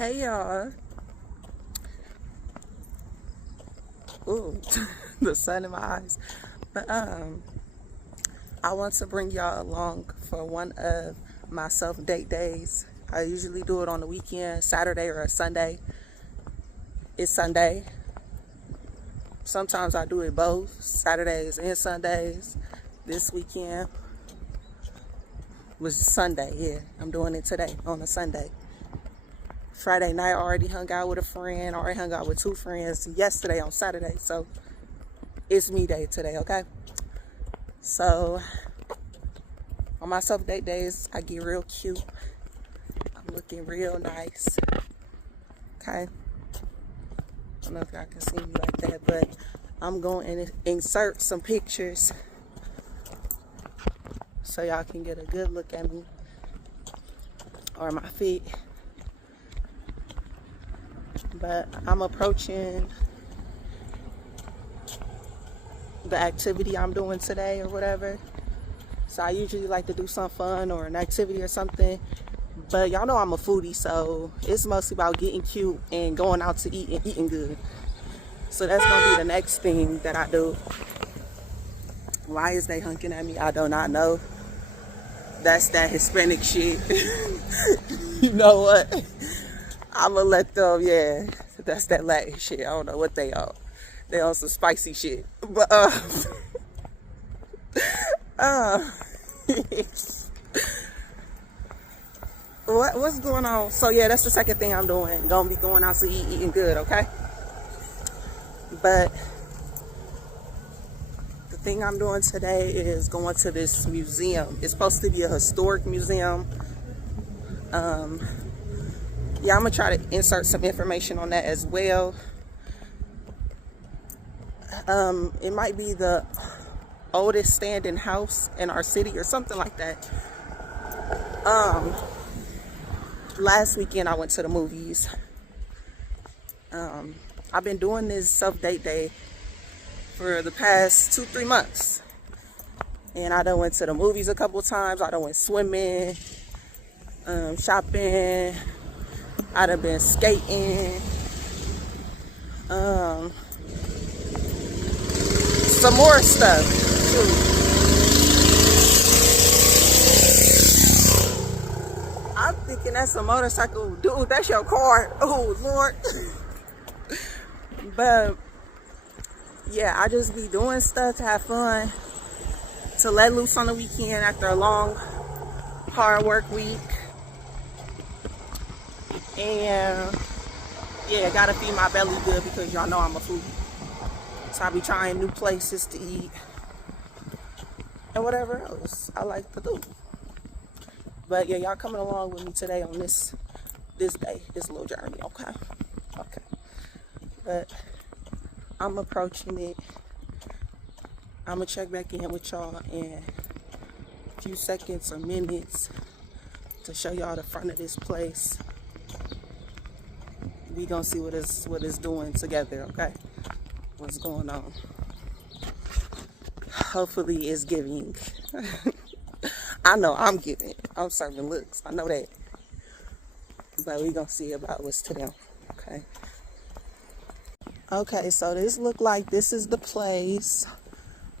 Hey y'all. Ooh, the sun in my eyes. But I want to bring y'all along for one of my self-date days. I usually do it on the weekend, Saturday or a Sunday. It's Sunday. Sometimes I do it both, Saturdays and Sundays. This weekend was Sunday, yeah. I'm doing it today on a Sunday. Friday night, I already hung out with a friend. I already hung out with two friends yesterday on Saturday. So it's me day today, okay? So on my self-date days, I get real cute. I'm looking real nice, okay? I don't know if y'all can see me like that, but I'm going to insert some pictures so y'all can get a good look at me or my feet. But I'm approaching the activity I'm doing today or whatever. So I usually like to do something fun or an activity or something. But y'all know I'm a foodie, so it's mostly about getting cute and going out to eat and eating good. So that's going to be the next thing that I do. Why is they hunking at me? I do not know. That's that Hispanic shit. You know what? I'm going to let them, yeah. That's that Latin shit. I don't know what they are. They on some spicy shit. But, what's going on? So yeah, that's the second thing I'm doing. Gonna be going out to eat, eating good, okay? But the thing I'm doing today is going to this museum. It's supposed to be a historic museum. Yeah, I'm gonna try to insert some information on that as well. It might be the oldest standing house in our city or something like that. Last weekend I went to the movies. I've been doing this self-date day for the past 2-3 months. And I done went to the movies a couple times. I done went swimming, shopping. I done been skating. Some more stuff. I'm thinking that's a motorcycle. Dude, that's your car. Oh, Lord. But, yeah, I just be doing stuff to have fun. To let loose on the weekend after a long, hard work week. And, yeah, gotta feed my belly good because y'all know I'm a foodie. So I be trying new places to eat. And whatever else I like to do. But yeah, y'all coming along with me today on this day, this little journey, okay? Okay. But I'm approaching it. I'm gonna check back in with y'all in a few seconds or minutes to show y'all the front of this place. We gonna see what it's doing together, okay? What's going on? Hopefully it's giving. I know I'm giving. I'm serving looks. I know that. But we gonna see about what's to them. Okay. Okay, so this look like this is the place.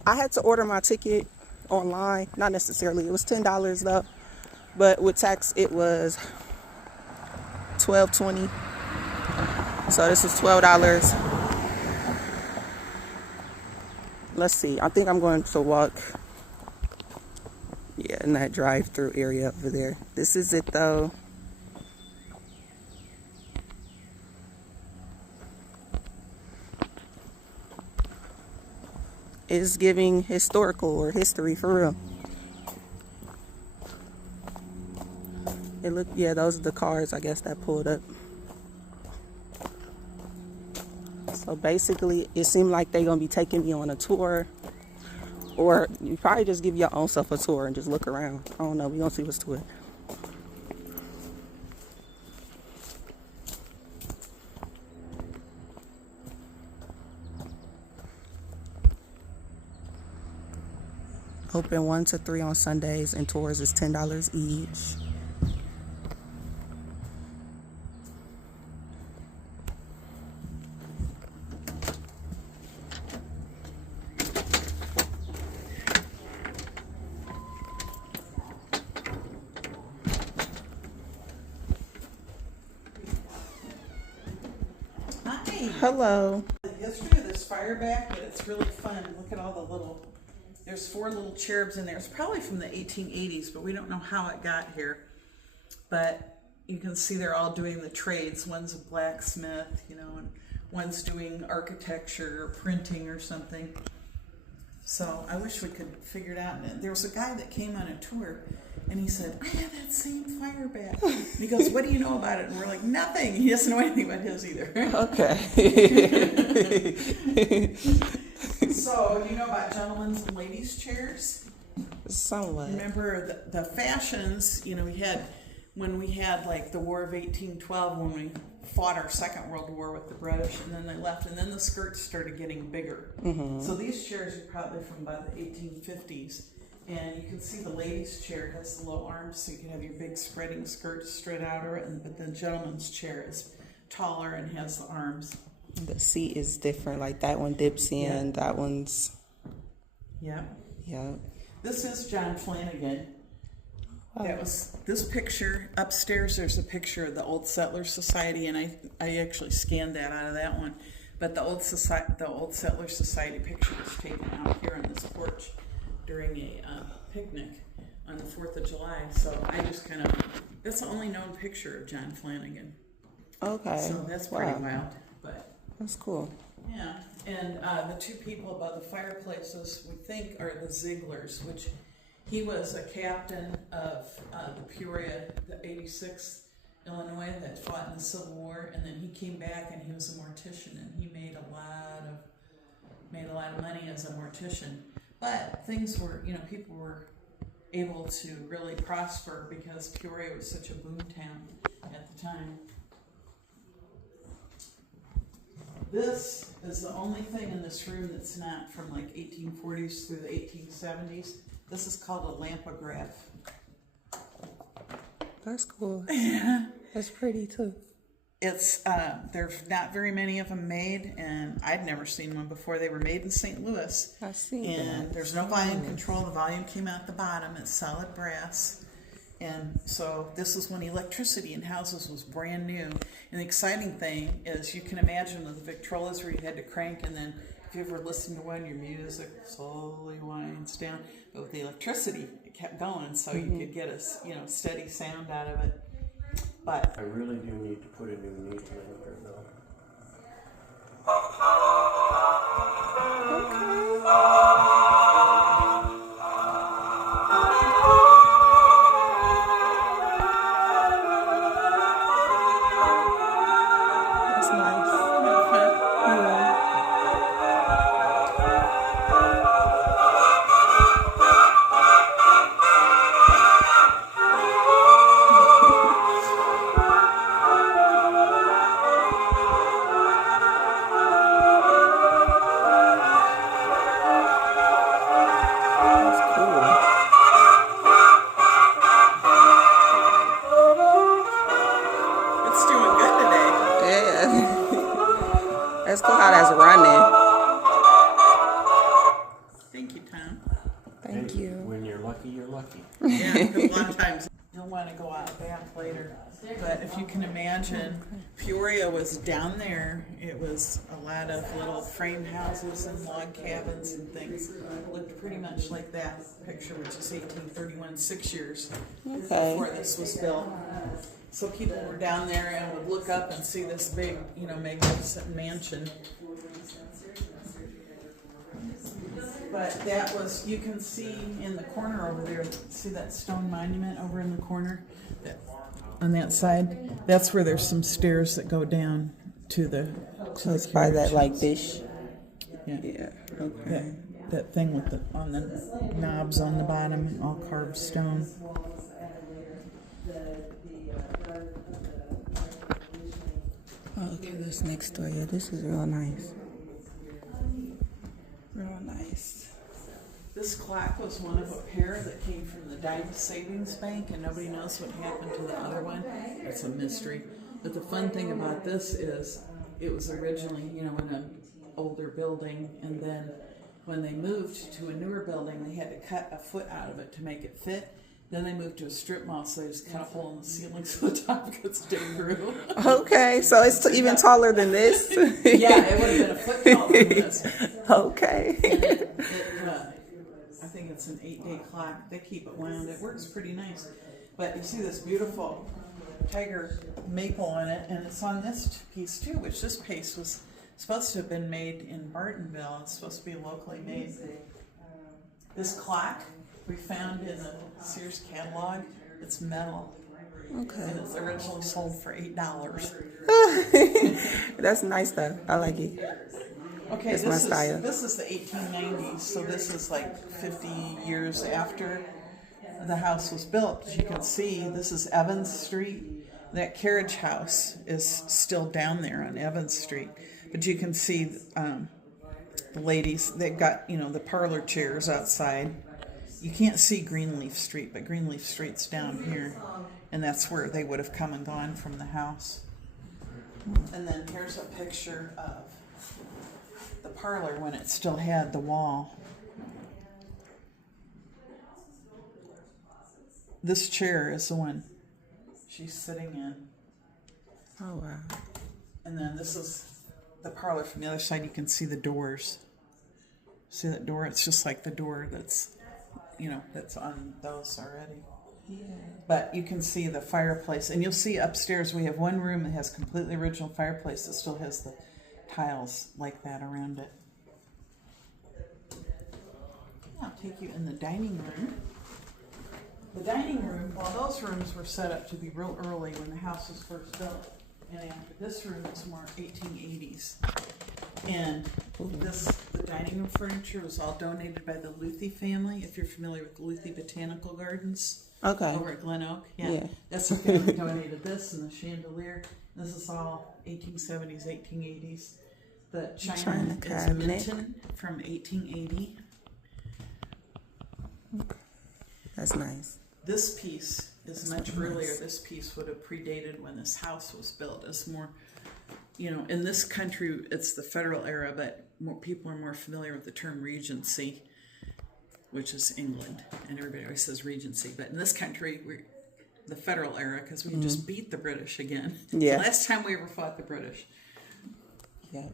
I had to order my ticket online. Not necessarily. It was $10 though. But with tax it was $12.20. So this is $12. Let's see. I think I'm going to walk. Yeah, in that drive-through area over there. This is it though. It's giving historical or history for real. It looked, yeah, those are the cars I guess that pulled up. So basically it seemed like they're gonna be taking me on a tour. Or you probably just give your own self a tour and just look around. I don't know. We're going to see what's to it. Open 1 to 3 on Sundays and tours is $10 each. Hello. The history of this fire back, but it's really fun. Look at all the little, there's 4 little cherubs in there. It's probably from the 1880s, but we don't know how it got here. But you can see they're all doing the trades. One's a blacksmith, you know, and one's doing architecture or printing or something. So I wish we could figure it out. And there was a guy that came on a tour and he said, I have that same fire bat. And he goes, what do you know about it? And we're like, nothing. He doesn't know anything about his either. Okay. So you know about gentlemen's and ladies' chairs? Somewhat. Remember the fashions, you know, when we had like the War of 1812, when we fought our Second World War with the British, and then they left, and then the skirts started getting bigger. Mm-hmm. So these chairs are probably from about the 1850s, and you can see the ladies' chair has the low arms, so you can have your big spreading skirts straight out of it, but the gentleman's chair is taller and has the arms. The seat is different, like that one dips in, that one's... Yeah. Yeah. This is John Flanagan. That was this picture upstairs. There's a picture of the Old Settlers Society, and I actually scanned that out of that one. But the Old Settlers Society picture was taken out here on this porch during a picnic on the 4th of July. So I just that's the only known picture of John Flanagan. Okay. So that's pretty wild, but that's cool. Yeah, and the 2 people above the fireplaces we think are the Zieglers, which. He was a captain of the Peoria, the 86th Illinois that fought in the Civil War, and then he came back and he was a mortician, and he made a lot of money as a mortician. But things were, you know, people were able to really prosper because Peoria was such a boom town at the time. This is the only thing in this room that's not from like 1840s through the 1870s. This is called a lampograph. That's cool. Yeah. That's pretty too. It's there's not very many of them made, and I'd never seen one before. They were made in St. Louis. I've seen and that. There's no volume control. The volume came out the bottom. It's solid brass. And so this is when electricity in houses was brand new. And the exciting thing is you can imagine the Victrolas where you had to crank, and then if you ever listen to one, your music slowly winds down. But with the electricity, it kept going, so you could get a steady sound out of it. But I really do need to put a new needle in here, though. That's nice. That's cool how that's running. thank you, Tom. Thank you. When you're lucky, you're lucky. Yeah, because a lot of times you'll want to go out back later. But if you can imagine, Peoria was down there. It was a lot of little frame houses and log cabins and things. It looked pretty much like that picture, which is 1831, 6 years before this was built. So people were down there and would look up and see this big, magnificent mansion. But that was, you can see in the corner over there, see that stone monument over in the corner? On that side, that's where there's some stairs that go down to the So it's by that like dish. Yeah. Okay. That thing with on the knobs on the bottom, all carved stone. Oh, okay, this next door. Yeah, this is real nice. Real nice. This clock was one of a pair that came from the Dive Savings Bank, and nobody knows what happened to the other one. It's a mystery. But the fun thing about this is it was originally, in an older building, and then when they moved to a newer building, they had to cut a foot out of it to make it fit. Then they moved to a strip mall, so they just cut a hole in the ceiling so the top could stay through. Okay, so it's even taller than this. Yeah, it would have been a foot taller than this. Okay. I think it's an 8-day clock. They keep it wound. It works pretty nice. But you see this beautiful tiger maple on it, and it's on this piece too, which this piece was supposed to have been made in Bartonville. It's supposed to be locally made. This clock we found in the Sears catalog. It's metal. Okay. And it's originally sold for $8. That's nice though. I like it. Okay, It's my style. This is the 1890s, so this is like 50 years after the house was built. As you can see, this is Evans Street. That carriage house is still down there on Evans Street. But you can see the ladies, they've got, the parlor chairs outside. You can't see Greenleaf Street, but Greenleaf Street's down here. And that's where they would have come and gone from the house. And then here's a picture of the parlor when it still had the wall. This chair is the one she's sitting in. Oh wow. And then this is the parlor from the other side. You can see the doors. See that door? It's just like the door that's, that's on those already. Yeah. But you can see the fireplace. And you'll see upstairs we have one room that has completely original fireplace that still has the tiles like that around it. I'll take you in the dining room. The dining room, well, those rooms were set up to be real early when the house was first built. And after this room is more 1880s. And the dining room furniture was all donated by the Luthi family, if you're familiar with Luthi Botanical Gardens. Okay. Over at Glen Oak. Yeah. That's the family donated this and the chandelier. This is all 1870s, 1880s. The china is cabinet. Minton from 1880. That's nice. This piece is That's much really earlier. nice. This piece would have predated when this house was built. It's more, in this country, it's the federal era, but more people are more familiar with the term Regency, which is England, and everybody always says Regency. But in this country, we're the federal era because we just beat the British again. Yeah. The last time we ever fought the British. Yeah,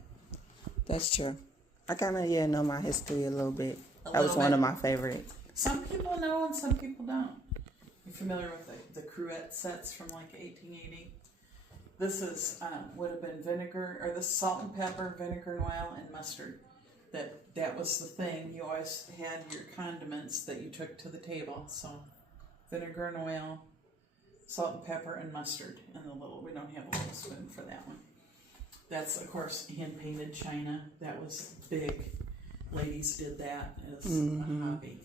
that's true. I kind of know my history a little bit. A That was little one bit. of my favorites. Some people know and some people don't. You're familiar with the cruet sets from like 1880? This is would have been vinegar, or this salt and pepper, vinegar and oil, and mustard. That was the thing. You always had your condiments that you took to the table. So vinegar and oil, salt and pepper, and mustard. And we don't have a little spoon for that one. That's, of course, hand-painted china. That was big. Ladies did that as a hobby.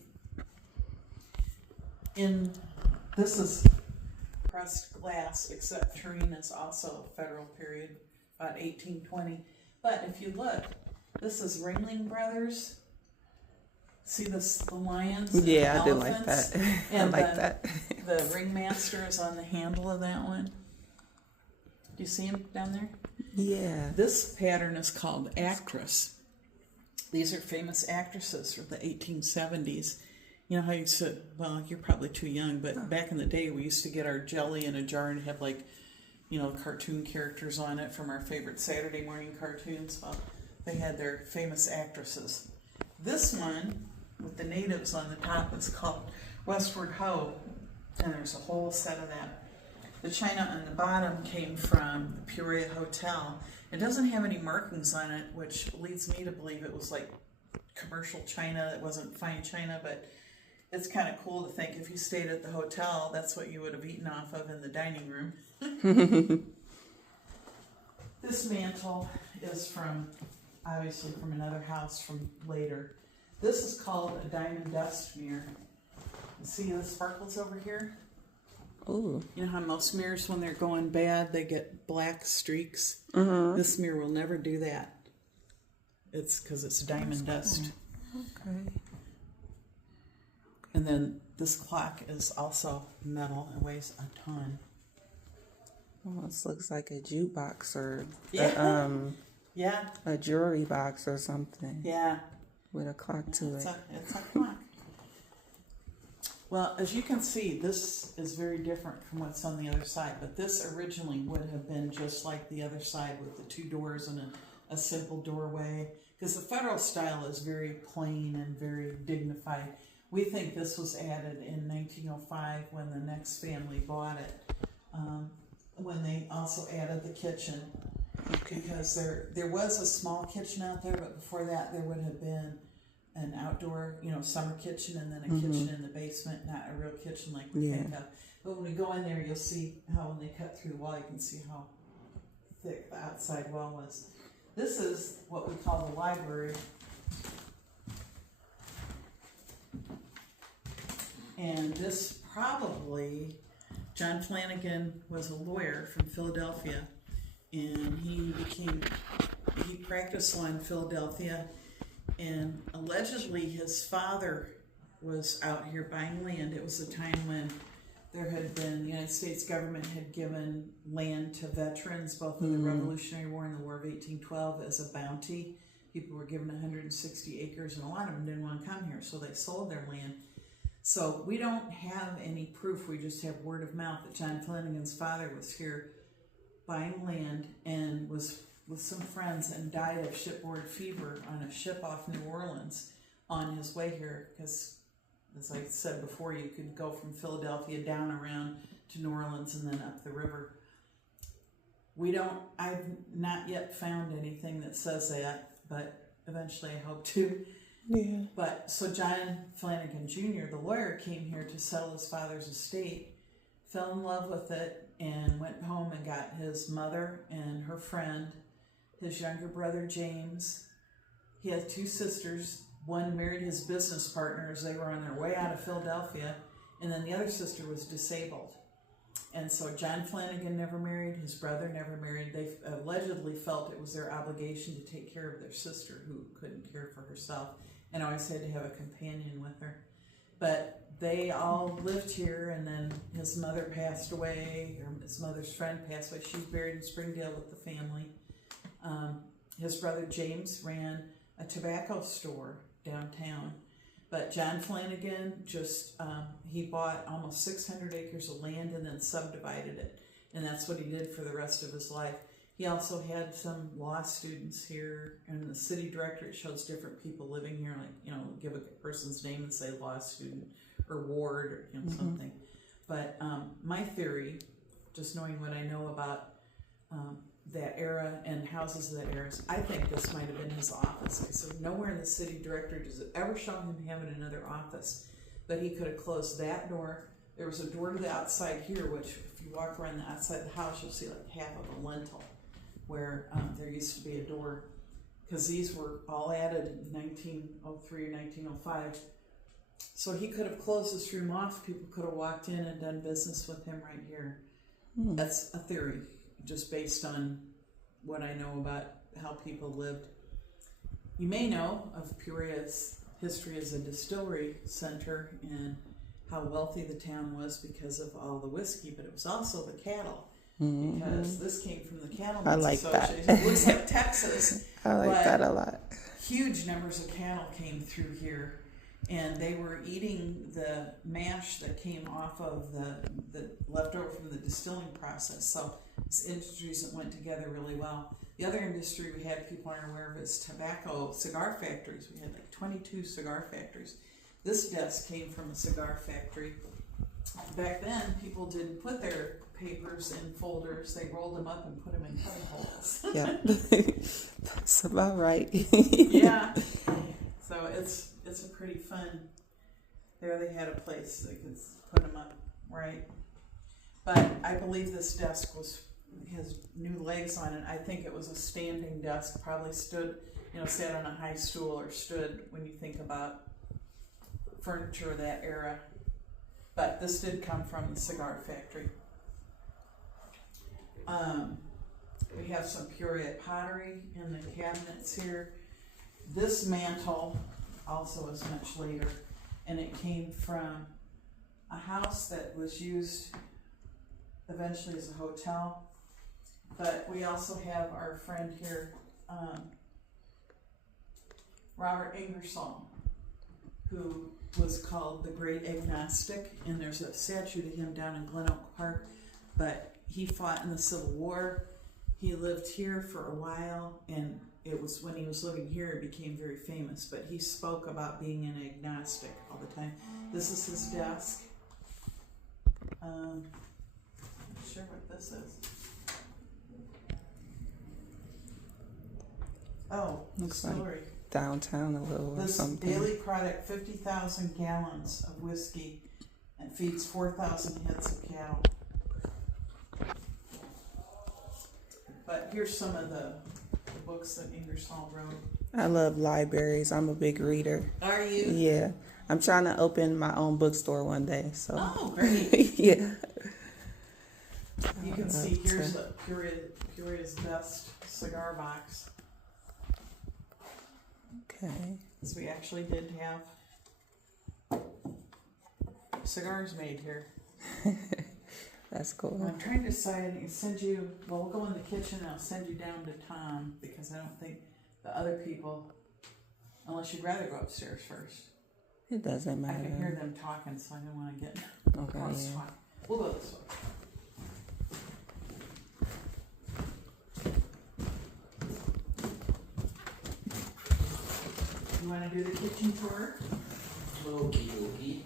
This is pressed glass, except tureen is also federal period, about 1820. But if you look, this is Ringling Brothers. See the lions? And Yeah, I the do like elephants? that. I And like that. The ringmaster is on the handle of that one. Do you see him down there? Yeah. This pattern is called actress. These are famous actresses from the 1870s. You know how you said, well, you're probably too young, but back in the day we used to get our jelly in a jar and have cartoon characters on it from our favorite Saturday morning cartoons. Well, they had their famous actresses. This one, with the natives on the top, is called Westward Ho, and there's a whole set of that. The china on the bottom came from the Peoria Hotel. It doesn't have any markings on it, which leads me to believe it was like commercial china. It wasn't fine china, but it's kind of cool to think if you stayed at the hotel, that's what you would have eaten off of in the dining room. This mantle is obviously from another house from later. This is called a diamond dust mirror. See the sparkles over here? Ooh. You know how most mirrors, when they're going bad, they get black streaks? Mm-hmm. This mirror will never do that. It's because it's diamond dust. Okay. And then this clock is also metal. It weighs a ton. Almost looks like a jukebox or Yeah. a jewelry box or something Yeah. with a clock to It's it. a clock. Well, as you can see, this is very different from what's on the other side, but this originally would have been just like the other side with the two doors and a simple doorway, because the federal style is very plain and very dignified. We think this was added in 1905 when the next family bought it, when they also added the kitchen. Okay. Because there was a small kitchen out there, but before that there would have been an outdoor, summer kitchen, and then a kitchen in the basement, not a real kitchen like we think of. But when we go in there, you'll see how when they cut through the wall, you can see how thick the outside wall was. This is what we call the library. And this probably, John Flanagan was a lawyer from Philadelphia, and he practiced law in Philadelphia, and allegedly his father was out here buying land. It was a time when there had been, the United States government had given land to veterans, both in the Revolutionary War and the War of 1812, as a bounty. People were given 160 acres, and a lot of them didn't want to come here, so they sold their land. So we don't have any proof, we just have word of mouth that John Flanagan's father was here buying land and was with some friends and died of shipboard fever on a ship off New Orleans on his way here, because as I said before, you could go from Philadelphia down around to New Orleans and then up the river. I've not yet found anything that says that, but eventually I hope to. Yeah. But so John Flanagan Jr., the lawyer, came here to sell his father's estate, fell in love with it, and went home and got his mother and her friend, his younger brother James. He had two sisters. One married his business partner as they were on their way out of Philadelphia, and then the other sister was disabled. And so John Flanagan never married, his brother never married. They allegedly felt it was their obligation to take care of their sister, who couldn't care for herself, and always had to have a companion with her. But they all lived here, and then his mother passed away, or his mother's friend passed away. She's buried in Springdale with the family. His brother James ran a tobacco store downtown. But John Flanagan he bought almost 600 acres of land and then subdivided it. And that's what he did for the rest of his life. He also had some law students here, and the city directory shows different people living here, like, give a person's name and say law student or ward or something. But my theory, just knowing what I know about that era and houses of that era, I think this might have been his office, because nowhere in the city directory does it ever show him having another office. But he could have closed that door. There was a door to the outside here, which if you walk around the outside of the house, you'll see like half of a lintel, where there used to be a door, because these were all added in 1903 or 1905. So he could have closed this room off. People could have walked in and done business with him right here. That's a theory, just based on what I know about how people lived. You may know of Peoria's history as a distillery center and how wealthy the town was because of all the whiskey, but it was also the cattle, because this came from the Cattlemen's Association. It looks like Texas. I like that a lot. Huge numbers of cattle came through here, and they were eating the mash that came off of the leftover from the distilling process. So it's industries that went together really well. The other industry we had, people aren't aware of, is tobacco, cigar factories. We had like 22 cigar factories. This desk came from a cigar factory. Back then, people didn't put their papers in folders. They rolled them up and put them in cutting holes. Yeah, that's about right. Yeah. So it's a pretty fun. There they had a place they could put them up, right? But I believe this desk has new legs on it. I think it was a standing desk, probably stood, sat on a high stool or stood when you think about furniture of that era. But this did come from the cigar factory. We have some Peoria pottery in the cabinets here. This mantle also is much later, and it came from a house that was used eventually as a hotel. But we also have our friend here, Robert Ingersoll, who was called the Great Agnostic, and there's a statue to him down in Glen Oak Park. But he fought in the Civil War. He lived here for a while, and it was when he was living here it became very famous. But he spoke about being an agnostic all the time. This is his desk. I'm not sure what this is. Oh, Looks like distillery. Downtown a little or This something. daily product, 50,000 gallons of whiskey, and feeds 4,000 heads of cattle. But here's some of the books that Ingersoll wrote. I love libraries. I'm a big reader. Are you? Yeah. I'm trying to open my own bookstore one day. So Oh, great. yeah. You can see here's a Peoria's best cigar box. Okay. So we actually did have cigars made here. That's cool. I'm trying to decide, we'll go in the kitchen and I'll send you down to Tom, because I don't think the other people, unless you'd rather go upstairs first. It doesn't I can hear matter. them talking, so I don't want to get Okay. cross Yeah. talk. We'll go this way. You want to do the kitchen tour? Okie dokie.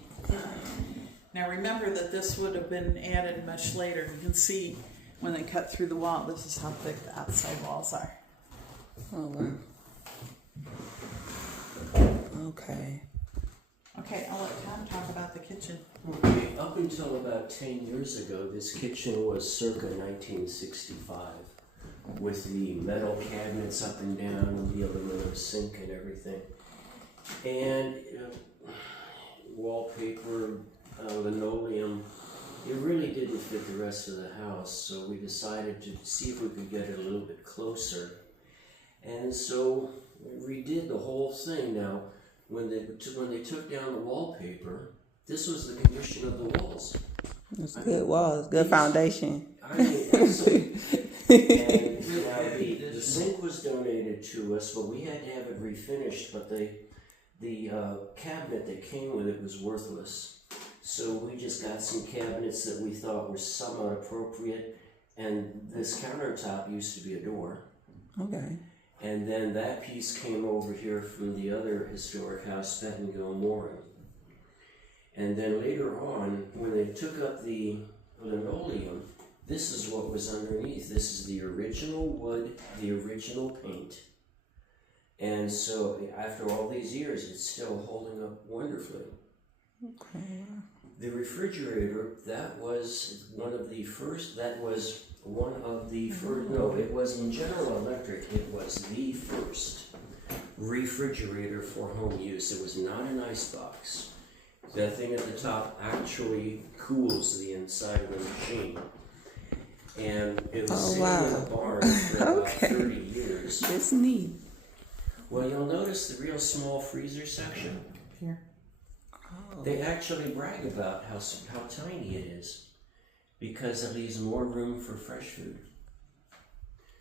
Now remember that this would have been added much later. You can see when they cut through the wall, this is how thick the outside walls are. Oh wow. Okay. Okay, I'll let Tom talk about the kitchen. Okay, up until about 10 years ago, this kitchen was circa 1965, with the metal cabinets up and down, and the aluminum sink and everything. And wallpaper, linoleum, it really didn't fit the rest of the house, so we decided to see if we could get it a little bit closer. And so we redid the whole thing. Now, when they took down the wallpaper, this was the condition of the walls. It's good walls, good foundation. I mean, absolutely. And now the sink was donated to us, but we had to have it refinished. But the cabinet that came with it was worthless, so we just got some cabinets that we thought were somewhat appropriate. And this countertop used to be a door. Okay. And then that piece came over here from the other historic house, Pettingill Mooring. And then later on, when they took up the linoleum, this is what was underneath. This is the original wood, the original paint. And so after all these years, it's still holding up wonderfully. Okay. The refrigerator, that was one of the first, no, it was in General Electric, it was the first refrigerator for home use. It was not an icebox. That thing at the top actually cools the inside of the machine. And it was sitting in a barn for about 30 years. It's neat. Well, you'll notice the real small freezer section. Here. Oh. They actually brag about how tiny it is, because it leaves more room for fresh food.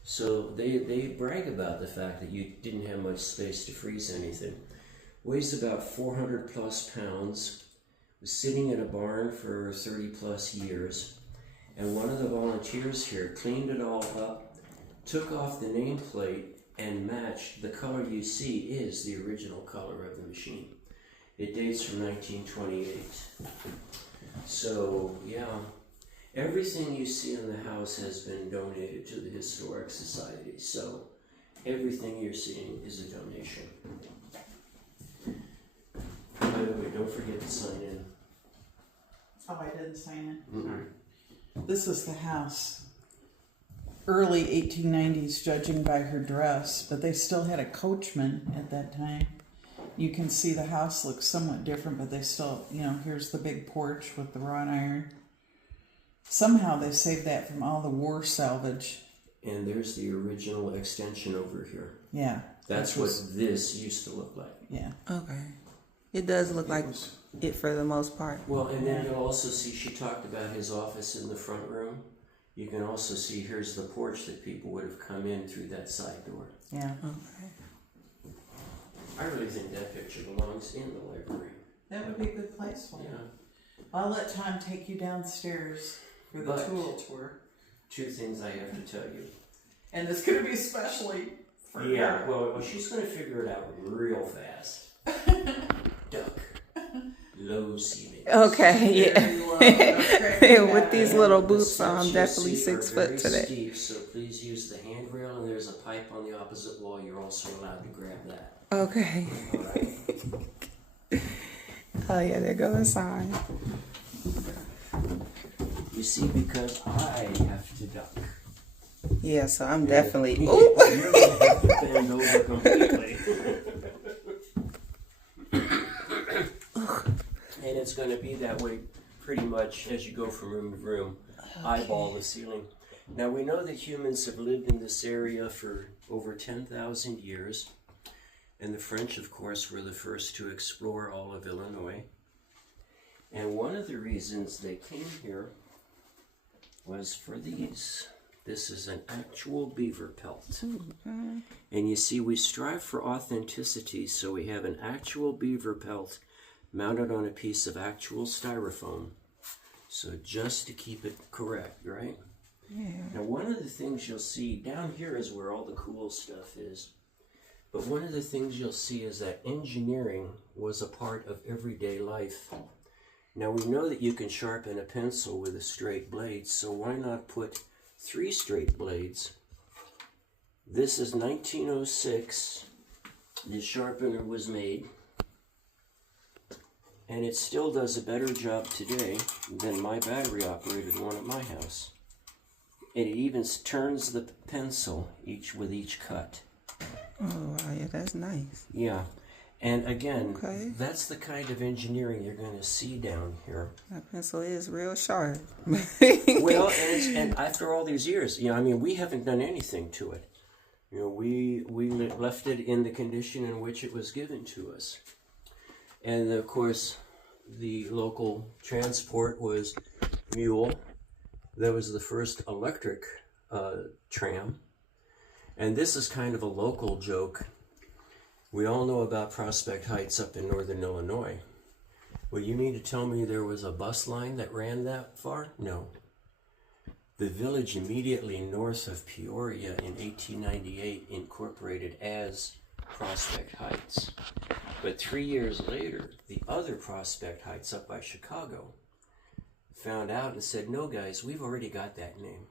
So they brag about the fact that you didn't have much space to freeze anything. Weighs about 400 plus pounds, was sitting in a barn for 30 plus years, and one of the volunteers here cleaned it all up, took off the nameplate, and matched the color you see is the original color of the machine. It dates from 1928. So, yeah, everything you see in the house has been donated to the Historic Society. So, everything you're seeing is a donation. By the way, don't forget to sign in. Oh, I didn't sign it. Mm-mm. Sorry. This is the house. Early 1890s, judging by her dress, but they still had a coachman at that time. You can see the house looks somewhat different, but they still, here's the big porch with the wrought iron. Somehow they saved that from all the war salvage. And there's the original extension over here. Yeah. That's what this used to look like. Yeah. Okay. It does look like it for the most part. Well, and then you'll also see, she talked about his office in the front room. You can also see, here's the porch that people would have come in through that side door. Yeah. Okay. I really think that picture belongs in the library. That would be a good place for you. Yeah. I'll let Tom take you downstairs for the But- tool tour. Two things I have to tell you. And it's going to be especially for Yeah, her. well, she's going to figure it out real fast. Duck. Low ceilings. Okay, Very yeah. low. Okay. With these And little the boots on, I'm steps definitely you'll see 6 are foot very today. steep, so please use the handrail, and there's a pipe on the opposite wall. You're also allowed to grab that. Okay. All right? Oh yeah, there goes the sign. You see, because I have to duck. Yeah, so I'm definitely. You're Ooh. going to have to bend over completely. And it's going to be that way pretty much as you go from room to room, eyeball the ceiling. Now we know that humans have lived in this area for over 10,000 years, and the French, of course, were the first to explore all of Illinois. And one of the reasons they came here was for these. This is an actual beaver pelt. And you see, we strive for authenticity, so we have an actual beaver pelt mounted on a piece of actual styrofoam. So just to keep it correct, right? Yeah. Now, one of the things you'll see down here is where all the cool stuff is. But one of the things you'll see is that engineering was a part of everyday life. Now, we know that you can sharpen a pencil with a straight blade, so why not put 3 straight blades? This is 1906. The sharpener was made. And it still does a better job today than my battery-operated one at my house. And it even turns the pencil with each cut. Oh wow, yeah, that's nice. Yeah. And again, Okay. that's the kind of engineering you're going to see down here. That pencil is real sharp. Well, and after all these years, I mean, we haven't done anything to it. We left it in the condition in which it was given to us. And of course, the local transport was mule. That was the first electric tram. And this is kind of a local joke. We all know about Prospect Heights up in northern Illinois. Well, you mean to tell me there was a bus line that ran that far? No. The village immediately north of Peoria in 1898 incorporated as Prospect Heights. But 3 years later, the other Prospect Heights up by Chicago found out and said, no guys, we've already got that name.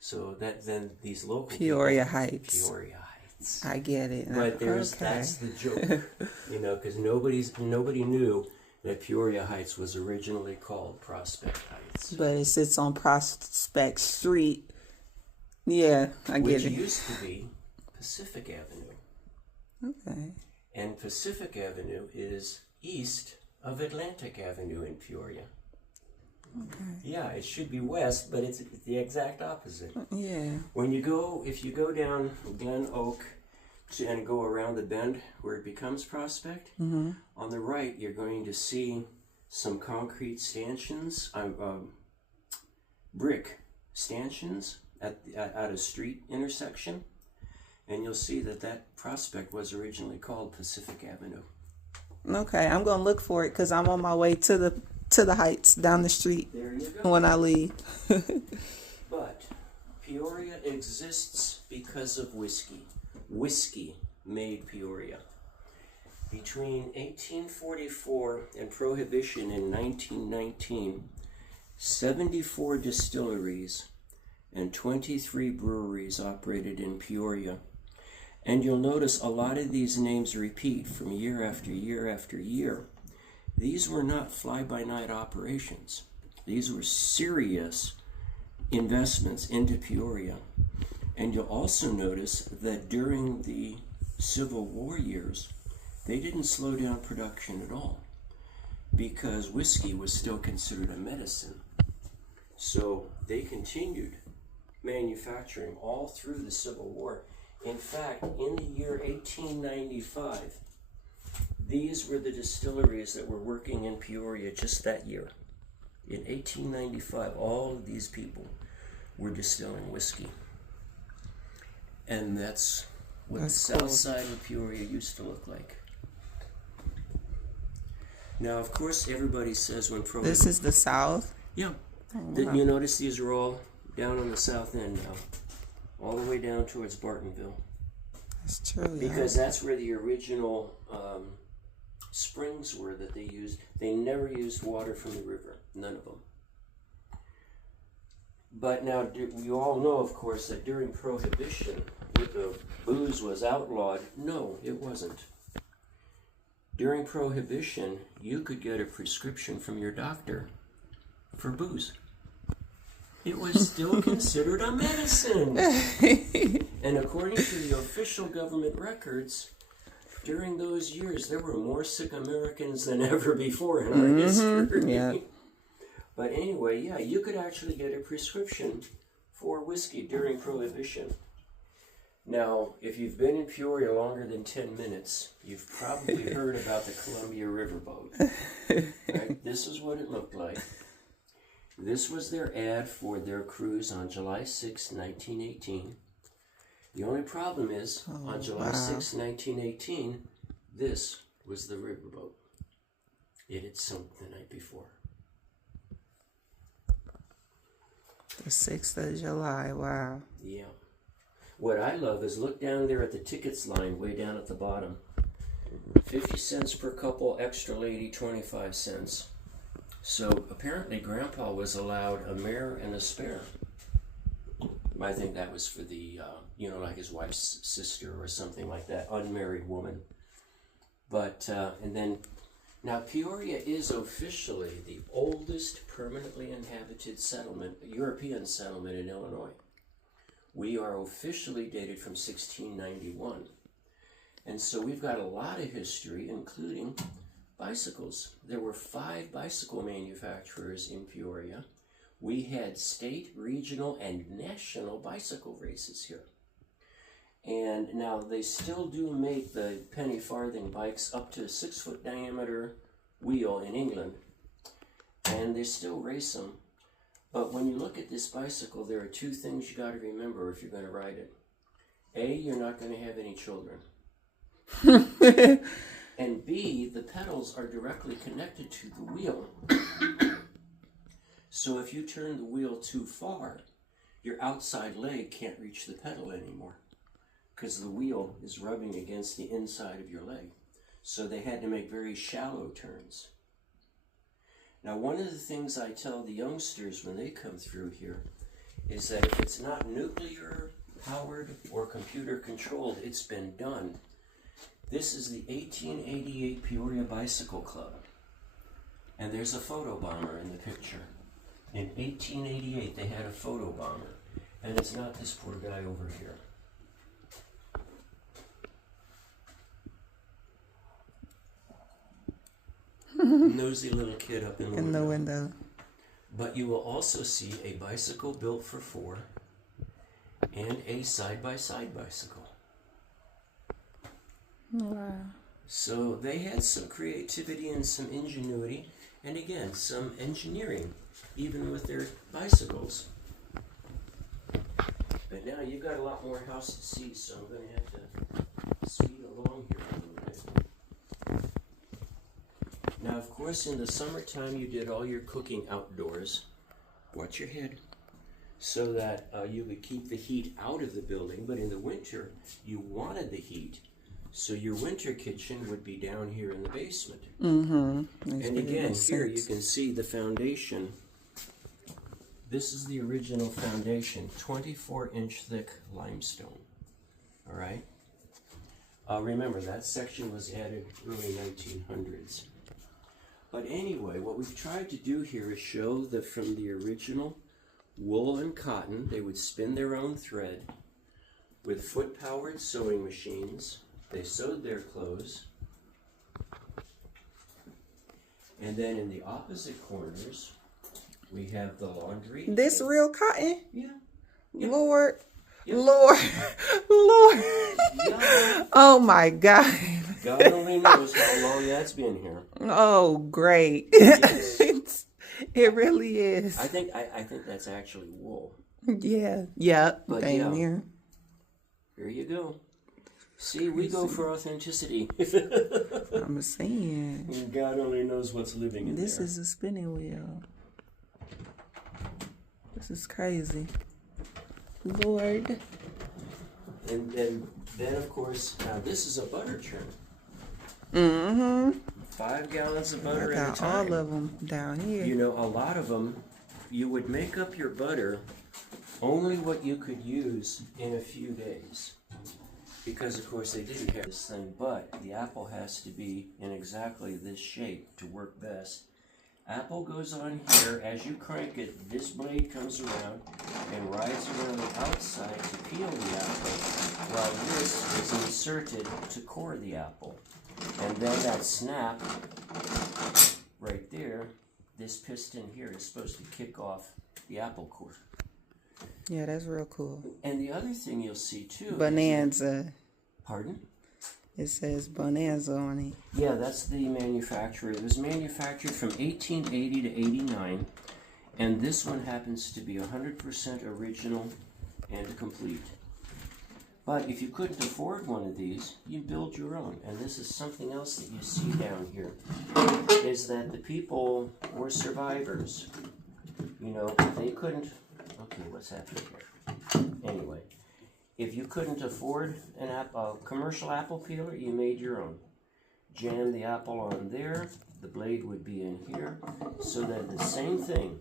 So that then these local Peoria people, Heights. Peoria Heights. I get it. But that's the joke, because nobody knew that Peoria Heights was originally called Prospect Heights. But it sits on Prospect Street. Yeah, I get Which it. used to be Pacific Avenue. Okay. And Pacific Avenue is east of Atlantic Avenue in Peoria. Okay. Yeah, it should be west, but it's the exact opposite. Yeah. If you go down Glen Oak and go around the bend where it becomes Prospect, on the right you're going to see some concrete stanchions, brick stanchions at a street intersection, and you'll see that Prospect was originally called Pacific Avenue. Okay, I'm gonna look for it because I'm on my way to the Heights down the street There you go. when I leave. But Peoria exists because of whiskey. Whiskey made Peoria. Between 1844 and Prohibition in 1919, 74 distilleries and 23 breweries operated in Peoria. And you'll notice a lot of these names repeat from year after year after year. These were not fly-by-night operations. These were serious investments into Peoria. And you'll also notice that during the Civil War years, they didn't slow down production at all because whiskey was still considered a medicine. So they continued manufacturing all through the Civil War. In fact, in the year 1895, these were the distilleries that were working in Peoria just that year. In 1895, all of these people were distilling whiskey. And that's what the south side of Peoria used to look like. Now, of course, everybody says when prohibition. This is the South. Yeah. Oh, Didn't wow. you notice these are all down on the south end now? All the way down towards Bartonville. That's true. Yeah. Because that's where the original springs were that they used. They never used water from the river. None of them. But now, we all know, of course, that during Prohibition, booze was outlawed. No, it wasn't. During Prohibition, you could get a prescription from your doctor for booze. It was still considered a medicine. And according to the official government records, during those years, there were more sick Americans than ever before in our history. Yeah. But anyway, yeah, you could actually get a prescription for whiskey during Prohibition. Now, if you've been in Peoria longer than 10 minutes, you've probably heard about the Columbia Riverboat. Right? This is what it looked like. This was their ad for their cruise on July 6, 1918. The only problem is, on July 6, 1918, this was the riverboat. It had sunk the night before. The 6th of July. Wow. Yeah. What I love is look down there at the tickets line way down at the bottom. 50 cents per couple, extra lady 25 cents. So apparently Grandpa was allowed a mare and a spare. I think that was for the, like his wife's sister or something like that, unmarried woman. But, and then, now Peoria is officially the oldest permanently inhabited settlement, European settlement in Illinois. We are officially dated from 1691. And so we've got a lot of history, including bicycles. There were 5 bicycle manufacturers in Peoria. We had state, regional, and national bicycle races here. And now they still do make the penny farthing bikes up to a 6-foot diameter wheel in England. And they still race them. But when you look at this bicycle, there are 2 things you got to remember if you're going to ride it. A, you're not going to have any children. And B, the pedals are directly connected to the wheel. So if you turn the wheel too far, your outside leg can't reach the pedal anymore because the wheel is rubbing against the inside of your leg. So they had to make very shallow turns. Now, one of the things I tell the youngsters when they come through here is that if it's not nuclear powered or computer controlled, it's been done. This is the 1888 Peoria Bicycle Club. And there's a photo bomber in the picture. In 1888, they had a photo bomber. And it's not this poor guy over here. Nosy little kid up in the window. But you will also see a bicycle built for 4 and a side-by-side bicycle. Wow. So they had some creativity and some ingenuity, and again, some engineering, even with their bicycles. But now you've got a lot more house to see, so I'm going to have to speed along here a little bit. Now, of course, in the summertime, you did all your cooking outdoors. Watch your head. So that you would keep the heat out of the building, but in the winter, you wanted the heat. So your winter kitchen would be down here in the basement. Mm-hmm. And again, here you can see the foundation. This is the original foundation, 24-inch thick limestone. All right? Remember, that section was added early 1900s. But anyway, what we've tried to do here is show that from the original wool and cotton, they would spin their own thread with foot-powered sewing machines. They sewed their clothes. And then in the opposite corners, we have the laundry. This real cotton? Yeah. Lord. Yeah. Lord. Lord. Yeah. Oh my God. God only knows how long that's been here. Oh, great. Yes. It really is. I think that's actually wool. Yeah. Yep. But Damn yeah. near. Here you go. See, we go for authenticity. I'm saying. And God only knows what's living in This there. is a spinning wheel. This is crazy. Lord. And then, of course, now this is a butter churn. Mm-hmm. 5 gallons of butter I at a got time. all of them down here. You know, a lot of them, you would make up your butter only what you could use in a few days. Because, of course, they didn't have this thing, but the apple has to be in exactly this shape to work best. Apple goes on here. As you crank it, this blade comes around and rides around the outside to peel the apple, while this is inserted to core the apple. And then that snap right there, this piston here is supposed to kick off the apple core. Yeah, that's real cool. And the other thing you'll see too. Bonanza. Pardon? It says Bonanza on it. Yeah, that's the manufacturer. It was manufactured from 1880 to 89, and this one happens to be 100% original and complete. But if you couldn't afford one of these, you build your own. And this is something else that you see down here, is that the people were survivors. You know, they couldn't... Okay, what's happening here? Anyway, if you couldn't afford a commercial apple peeler, you made your own. Jam the apple on there, the blade would be in here, so that the same thing,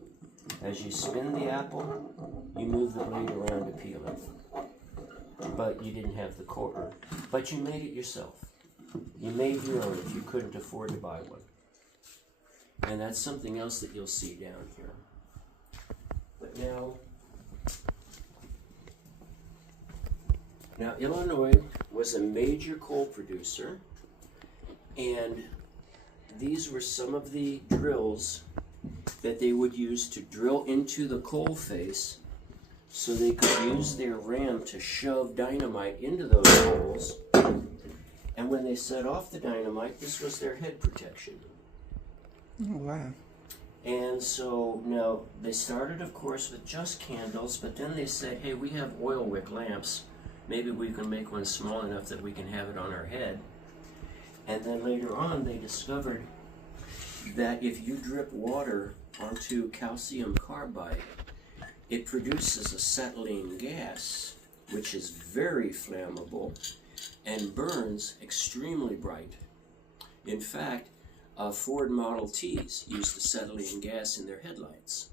as you spin the apple, you move the blade around to peel it. But you didn't have the core. But you made it yourself. You made your own if you couldn't afford to buy one. And that's something else that you'll see down here. But now Illinois was a major coal producer, and these were some of the drills that they would use to drill into the coal face so they could use their ram to shove dynamite into those holes. And when they set off the dynamite, this was their head protection. Oh, wow. And so now they started, of course, with just candles, but then they said, hey, we have oil wick lamps. Maybe we can make one small enough that we can have it on our head. And then later on, they discovered that if you drip water onto calcium carbide, it produces acetylene gas, which is very flammable and burns extremely bright. In fact, Ford Model Ts used acetylene gas in their headlights.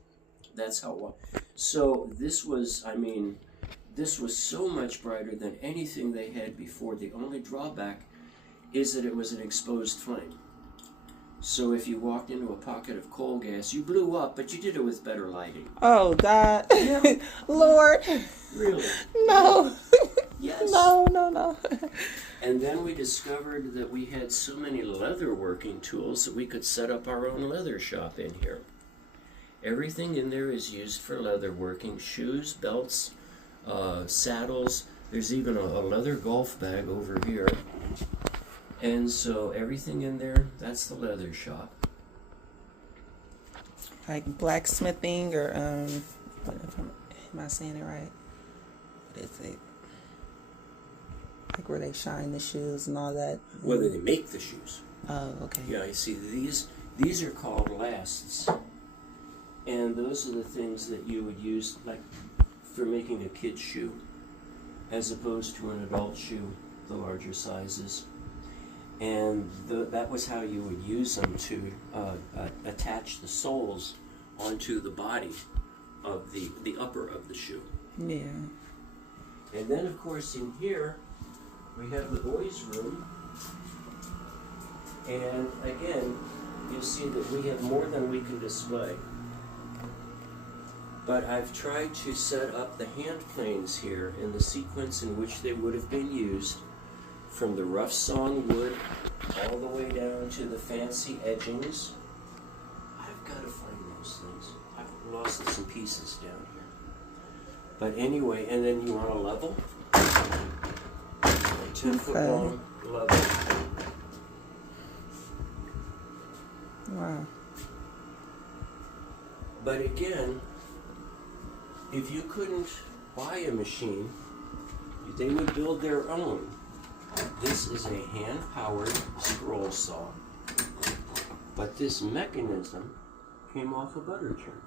That's how. So this was, I mean, this was so much brighter than anything they had before. The only drawback is that it was an exposed flame. So if you walked into a pocket of coal gas, you blew up, but you did it with better lighting. Oh, God. Yeah. Lord. Really? No. Yes. No. And then we discovered that we had so many leather working tools that we could set up our own leather shop in here. Everything in there is used for leather working. Shoes, belts, saddles. There's even a leather golf bag over here. And so everything in there, that's the leather shop. Like blacksmithing or, am I saying it right? What is it? Like where they shine the shoes and all that. Whether they make the shoes. Oh, okay. Yeah, you see, these are called lasts. And those are the things that you would use, like, for making a kid's shoe, as opposed to an adult shoe, the larger sizes. And that was how you would use them to attach the soles onto the body of the upper of the shoe. Yeah. And then, of course, in here, we have the boys' room. And again, you'll see that we have more than we can display. But I've tried to set up the hand planes here in the sequence in which they would have been used, from the rough sawn wood all the way down to the fancy edgings. I've got to find those things. I've lost some pieces down here. But anyway, and then you want a level? 10-foot long level. Wow. But again, if you couldn't buy a machine, they would build their own. This is a hand-powered scroll saw, but this mechanism came off a butter churn.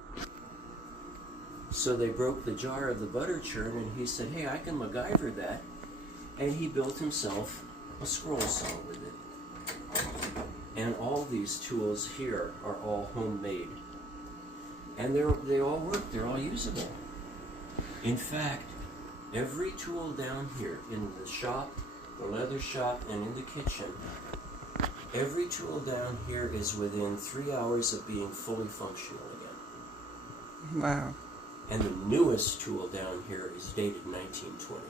So they broke the jar of the butter churn, and he said, hey, I can MacGyver that. And he built himself a scroll saw with it. And all these tools here are all homemade. And they all work, they're all usable. In fact, every tool down here in the shop, the leather shop, and in the kitchen, every tool down here is within 3 hours of being fully functional again. Wow. And the newest tool down here is dated 1920.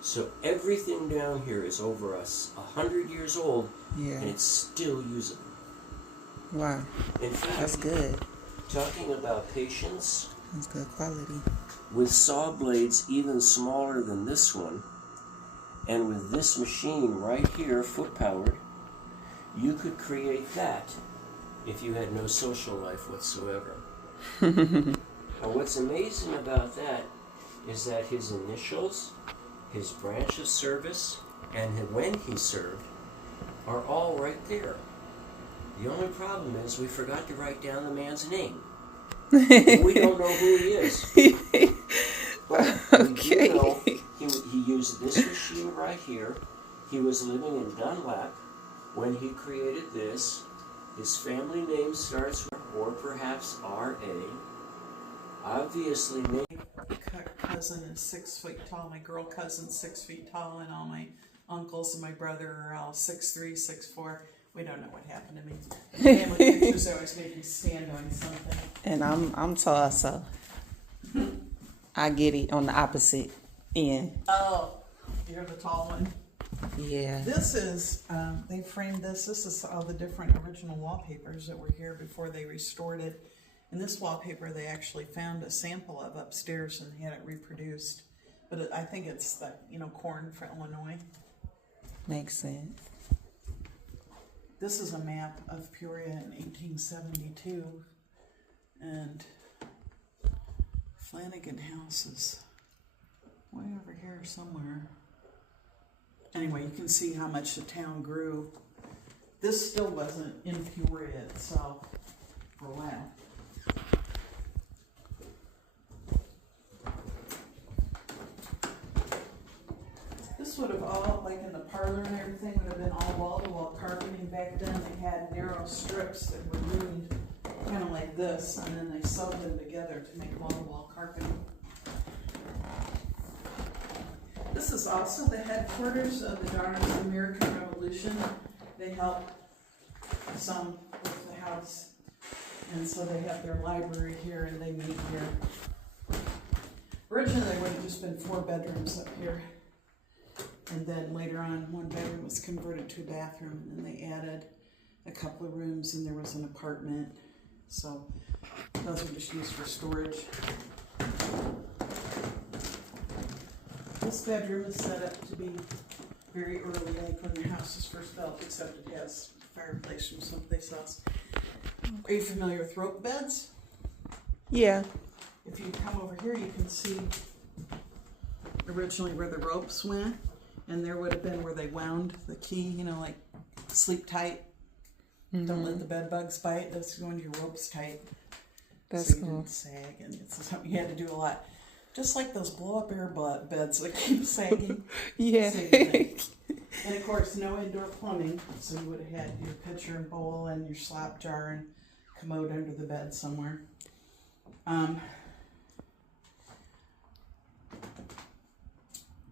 So everything down here is over 100 years old, Yeah. and it's still usable. Wow. In fact, That's good. talking about patience, That's good quality. with saw blades even smaller than this one, and with this machine right here, foot powered, you could create that if you had no social life whatsoever. And what's amazing about that is that his initials, his branch of service, and when he served are all right there. The only problem is we forgot to write down the man's name. We don't know who he is. But Okay. we do know he used this machine right here. He was living in Dunlap when he created this. His family name starts with, or perhaps R.A. Obviously, My cousin is 6 feet tall. My girl cousin's 6 feet tall, and all my uncles and my brother are all 6'3", 6'4". We don't know what happened to me. Family pictures always make me stand on something. And I'm tall, so I get it on the opposite end. Oh, you're the tall one. Yeah. This is, they framed this. This is all the different original wallpapers that were here before they restored it. And this wallpaper they actually found a sample of upstairs and had it reproduced. But I think it's the, corn for Illinois. Makes sense. This is a map of Peoria in 1872. And Flanagan House is way over here somewhere. Anyway, you can see how much the town grew. This still wasn't in Peoria itself for a while. This would have all, like in the parlor and everything, would have been all wall-to-wall carpeting. Back then they had narrow strips that were ruined, kind of like this, and then they sewed them together to make wall-to-wall carpeting. This is also the headquarters of the Daughters of the American Revolution. They helped some with the house, and so they have their library here and they meet here. Originally there would have just been 4 bedrooms up here, and then later on 1 bedroom was converted to a bathroom, and then they added a couple of rooms and there was an apartment. So those are just used for storage. This bedroom is set up to be very early, like when the house was first built, except it has a fireplace from someplace else. Are you familiar with rope beds? Yeah. If you come over here, you can see originally where the ropes went, and there would have been where they wound the key, like sleep tight. Don't let the bed bugs bite. That's going to your ropes tight. That's so you cool. didn't sag, and it's something you had to do a lot. Just like those blow-up air beds that keep sagging. Yeah. Same thing. And of course, no indoor plumbing, so you would have had your pitcher and bowl and your slop jar and commode under the bed somewhere.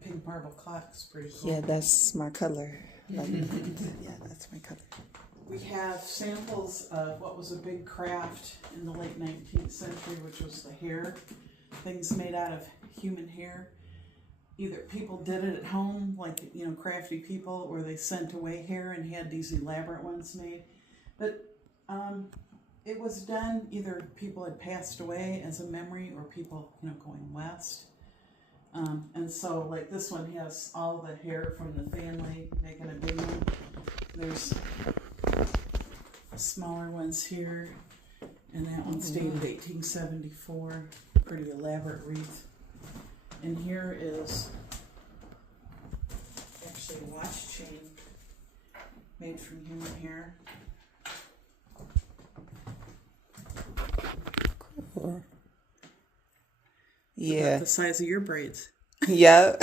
Pink marble clock's pretty cool. Yeah, that's my color. Like, yeah, that's my color. We have samples of what was a big craft in the late 19th century, which was the hair. Things made out of human hair. Either people did it at home, like, crafty people, or they sent away hair and had these elaborate ones made. But it was done, either people had passed away as a memory or people, going west. And so, like, this one has all the hair from the family, making a big one. There's smaller ones here, and that one's dated 1874. Pretty elaborate wreath. And here is actually a watch chain made from human hair. Cool. About Yeah. the size of your braids. Yeah.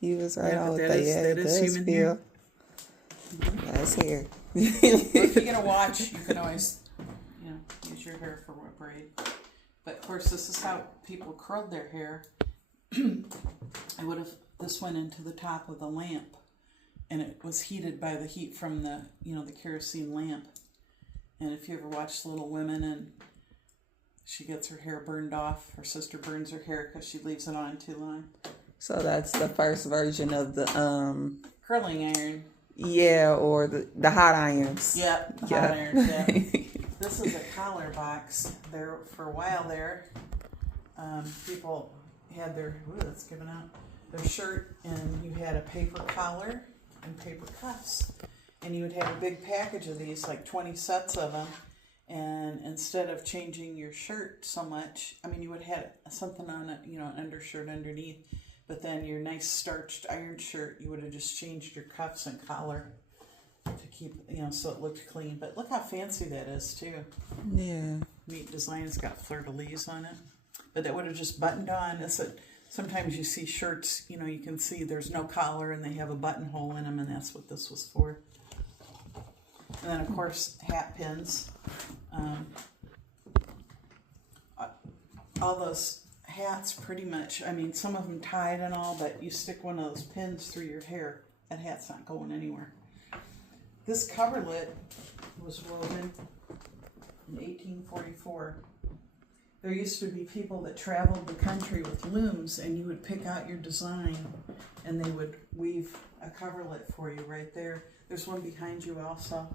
You was right Yeah, on but with that that. is- Yeah, that it is does human feel. hair. That's hair. But if you get a watch, you can always, use your hair for a braid. But of course, this is how people curled their hair. This went into the top of the lamp, and it was heated by the heat from the kerosene lamp. And if you ever watch Little Women and she gets her hair burned off, her sister burns her hair because she leaves it on too long. So that's the first version of the Curling iron. yeah, or the hot irons. Yep, the Yeah. hot irons, yeah. This is a collar box. There for a while there, people had their that's giving out their shirt, and you had a paper collar and paper cuffs, and you would have a big package of these, like 20 sets of them. And instead of changing your shirt so much, you would have something on it, an undershirt underneath. But then your nice starched iron shirt, you would have just changed your cuffs and collar to keep, so it looked clean. But look how fancy that is, too. Yeah. Neat design. It's got fleur-de-lis on it. But that would have just buttoned on. Sometimes you see shirts, you can see there's no collar and they have a buttonhole in them, and that's what this was for. And then, of course, hat pins. All those hats, pretty much, some of them tied and all, but you stick one of those pins through your hair, that hat's not going anywhere. This coverlet was woven in 1844. There used to be people that traveled the country with looms, and you would pick out your design, and they would weave a coverlet for you right there. There's one behind you also.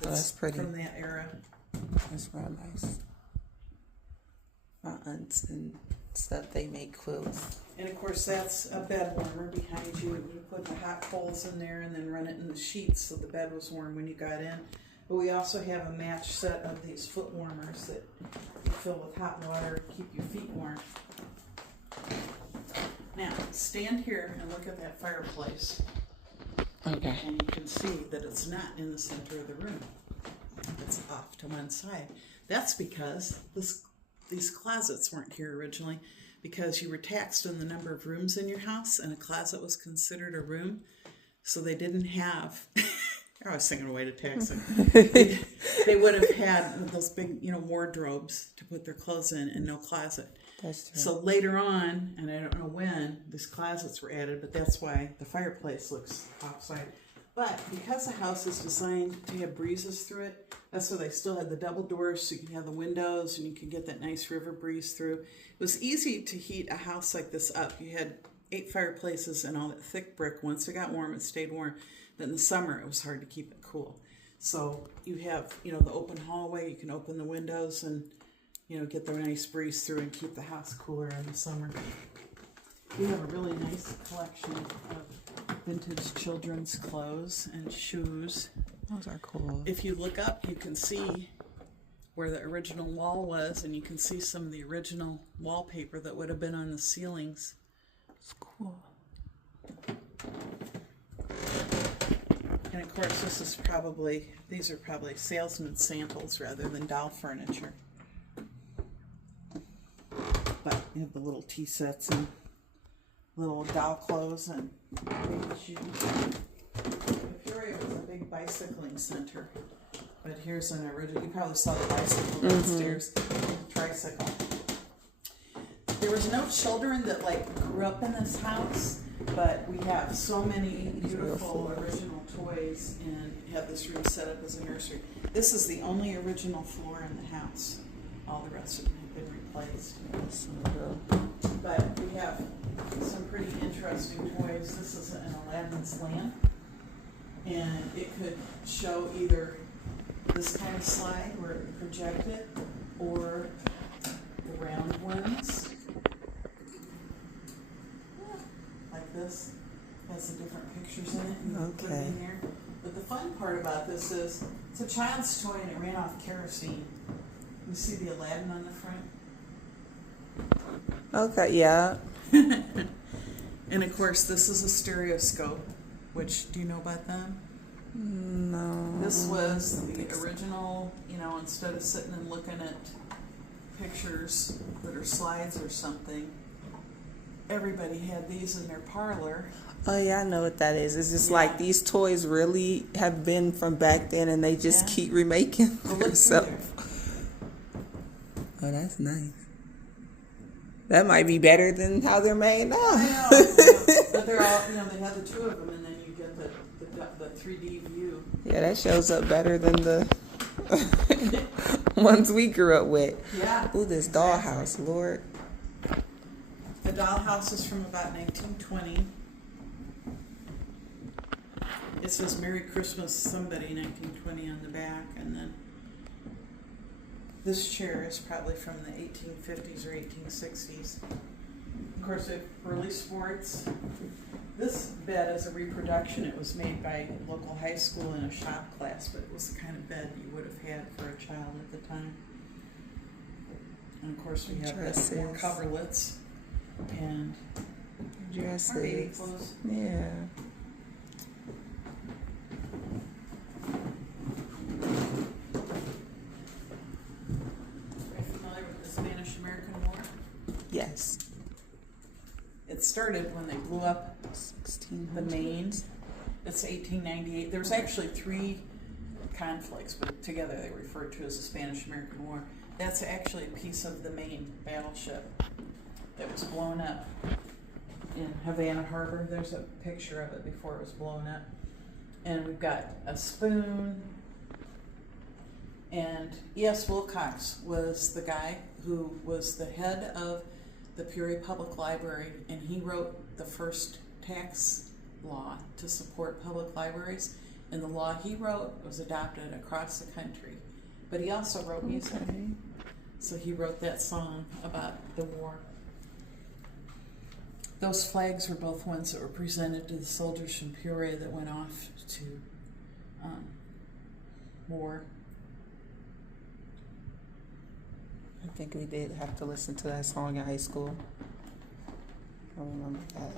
That's pretty. From that era. That's real nice. My aunts and stuff, they make quilts. And of course, that's a bed warmer behind you. You put the hot coals in there and then run it in the sheets so the bed was warm when you got in. But we also have a match set of these foot warmers that you fill with hot water to keep your feet warm. Now, stand here and look at that fireplace. Okay. And you can see that it's not in the center of the room. It's off to one side. That's because these closets weren't here originally, because you were taxed on the number of rooms in your house, and a closet was considered a room. So they didn't have, I was thinking a way to tax it. They would have had those big, wardrobes to put their clothes in and no closet. That's true. So later on, and I don't know when, these closets were added, but that's why the fireplace looks offside. But because the house is designed to have breezes through it, that's why they still had the double doors, so you can have the windows and you can get that nice river breeze through. It was easy to heat a house like this up. You had 8 fireplaces and all that thick brick. Once it got warm, it stayed warm. But in the summer, it was hard to keep it cool. So you have, the open hallway. You can open the windows and, get the nice breeze through and keep the house cooler in the summer. We have a really nice collection of vintage children's clothes and shoes. Those are cool. If you look up, you can see where the original wall was, and you can see some of the original wallpaper that would have been on the ceilings. It's cool. And of course, these are probably salesman samples rather than doll furniture. But you have the little tea sets and little doll clothes and baby shoes. Peoria was a big bicycling center. But here's an original. You probably saw the bicycle downstairs. Tricycle. There was no children that grew up in this house, but we have so many beautiful original toys and have this room set up as a nursery. This is the only original floor in the house. All the rest of them have been replaced. But we have some pretty interesting toys. This is an Aladdin's lamp, and it could show either this kind of slide where it projected, or the round ones, like this. Has the different pictures in it, and you can put it in there. But the fun part about this is it's a child's toy and it ran off kerosene. You see the Aladdin on the front? Okay, yeah. And of course, this is a stereoscope, which, do you know about them? No. This was the original, you know, instead of sitting and looking at pictures that are slides or something, everybody had these in their parlor. Oh yeah, I know what that is. It's just Yeah. like these toys really have been from back then, and they just Yeah. keep remaking Well, look themselves. through Oh, that's nice. That might be better than how they're made now. I know, but they're all, you know, they have the two of them, and then you get the 3D view. Yeah, that shows up better than the ones we grew up with. Yeah. Ooh, this dollhouse, Lord. The dollhouse is from about 1920. It says Merry Christmas somebody 1920 on the back, and then this chair is probably from the 1850s or 1860s. Of course, they have early sports. This bed is a reproduction. It was made by a local high school in a shop class, but it was the kind of bed you would have had for a child at the time. And of course, we have the more Dresses. coverlets and baby Dresses. clothes. Yeah. Are you familiar with the Spanish-American War? Yes. It started when they blew up 16. the Maine. It's 1898. There was actually 3 conflicts, but together they referred to as the Spanish-American War. That's actually a piece of the Maine battleship that was blown up in Havana Harbor. There's a picture of it before it was blown up. And we've got a spoon. And E.S. Wilcox was the guy who was the head of the Peoria Public Library, and he wrote the first tax law to support public libraries. And the law he wrote was adopted across the country. But he also wrote music. Okay. So he wrote that song about the war. Those flags were both ones that were presented to the soldiers from Peoria that went off to war. I think we did have to listen to that song in high school. I remember that.